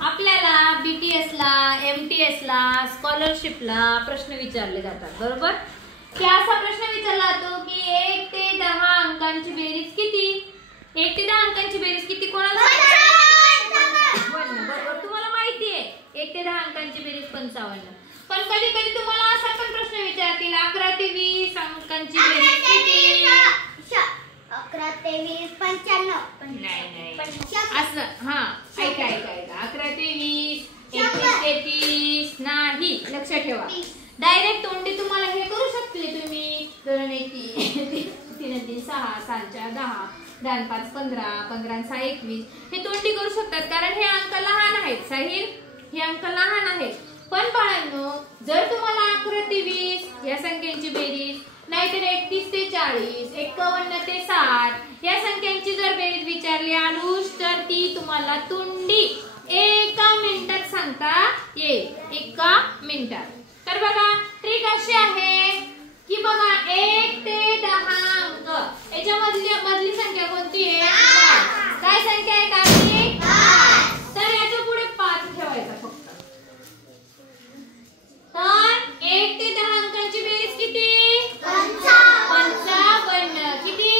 आपल्याला BTS ला, MTS ला, स्कॉलरशिपला प्रश्न विचारले जातात, बरोबर? की असा प्रश्न विचारला जातो की 1 ते 10 अंकांची बेरीज किती? 1 ते 10 अंकांची बेरीज किती कोणाला? 55. बरोबर, तुम्हाला माहिती आहे 1 ते 10 अंकांची बेरीज 55. पण कधी कधी तुम्हाला असा पण प्रश्न विचारतील 11 ते 20 अंकांची बेरीज किती? 11 ते 20 95. नाही असं ऐका 11 ते 20 21 ते 30 नाही, लक्षात ठेवा. डायरेक्ट तोंडी तुम्हाला हे करू शकते तुम्ही 2 1 3 3 6 6 4 10 10 5 15 15 6 21 हे तोंडी करू शकतात, कारण हे अंक लहान आहेत. साहिल, हे अंक लहान आहेत. पण बाळांनो, जर तुम्हाला 11 ते 20 या संख्यांची बेरीज, नाहीतर 31 ते 40 51 ते 60 या संख्यांची जर बेरीज विचारली आलूश, तर ती तुम्हाला तोंडी 1 मिनिटात सांगता येईल. 1 मिनिटात. तर बघा, ट्रिक अशी आहे की बघा 1 ते 10 अंक याच्यामधली संख्या कोणती आहे? 5. काय संख्या आहे कार्तिक? 5. तर याच्या पुढे 5 ठेवायचा फक्त. तर 1 ते 10 अंकांची बेरीज किती? 55. किती?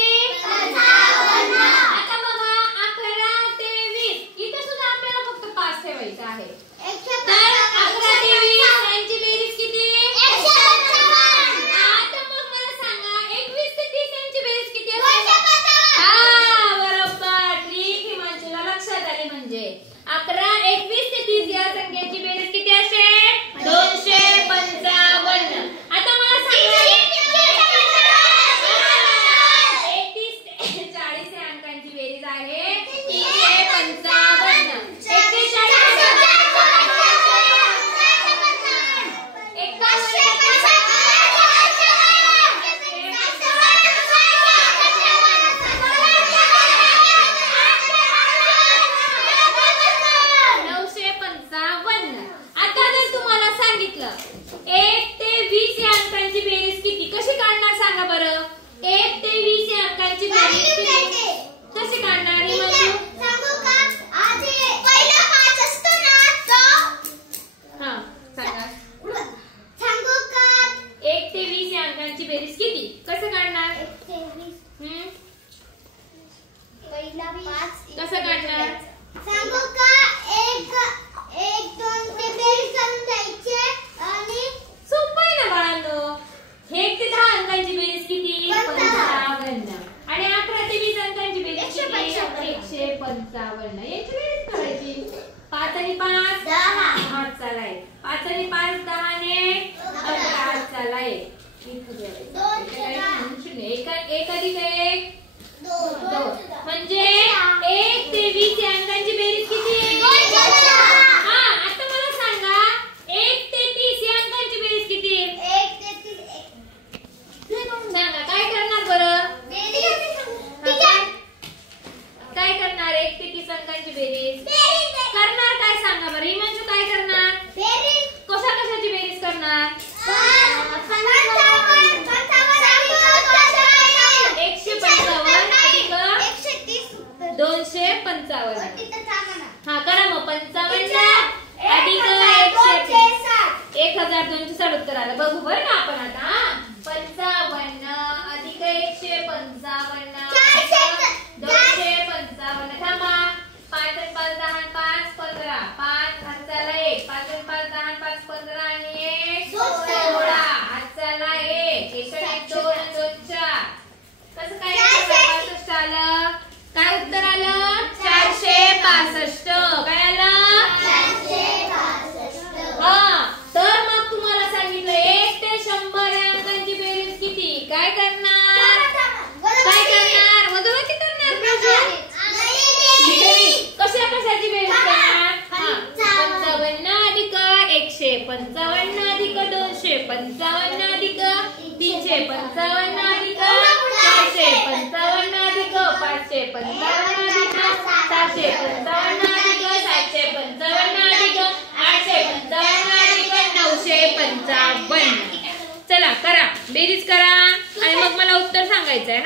55. आता बघा 11 ते 20 इथे सुद्धा आपल्याला फक्त 5 ठेवायचं आहे. तर 11 ते 20 यांची बेरीज किती? 155. आता मग मला सांगा 21 ते 30 यांची बेरीज किती असेल? बरोबर. ट्रिक हिमांशूला लक्षात आली. म्हणजे 11 21 ते 30 या संख्यांची बेरीज किती असेल? 255. आता मला सांगा 31 ते 40 या अंकांची बेरीज आहे 355. 955. आता जर तुम्हाला सांगितलं 1 ते 20 या अंकांची बेरीज किती, कशी काढणार सांगा बरं? 1 ते 20 या अंकांची बेरीज किती कशी काढणार? सांगू का? आधी पहिला 5 असतो ना तो. सांगा. सांगू का? 1 ते 20 या अंकांची बेरीज किती कसं काढणार? 1 ते 20 पहिला 5 कसं काढणार? सांगू का? 1 2 ते बेरीज करून द्यायचे आणि सोपं आहे ना बाळांनो. 1 ते 10 अंकांची बेरीज किती? 55. आणि 11 ते 20 अंकांची बेरीज किती? 155. याची बेरीज करायची. 5 आणि 5 10. हात चालाय. 5 आणि 5 10 ने 11. हात चालाय. 1 अधिक 1 2. म्हणजे 1 ते 20 या अंकांची बेरीज किती? आता मला सांगा 1 ते 30 या अंकांची बेरीज किती? 1 ते 30. सांगा काय करणार बरं? काय करणार? 1 ते 30 अंकांची बेरीज करणार काय सांगा बरं? हिमांशू काय करणार? कशाची बेरीज करणार? 255. करा मग. 55 अधिक 1260 उत्तर आलं. बघू बरं ना आपण आता. 55 अधिक 155 255. थांबा. 5 आणि 5 10 आणि 5 15. 5 हाताला 1. 5 आणि 5 10 आणि 5 15 आणि 1 16. हाताला 1. 1 आणि 2 आणि 2 4. कसं काय? 65 आलं. काय उत्तर आलं? 465. काय आलं? 465. तर मग तुम्हाला सांगितलं 1 ते 100 या अंकांची बेरीज किती? काय करणार? काय करणार? वजाबाकी करणार. कशाची बेरीज करणार? 55 अधिक 155 अधिक 255 अधिक 355 अधिक 455 अधिक 555 अधिक 655 अधिक 755 अधिक 855 अधिक 955. चला करा, बेरीज करा आणि मग मला उत्तर सांगायचंय.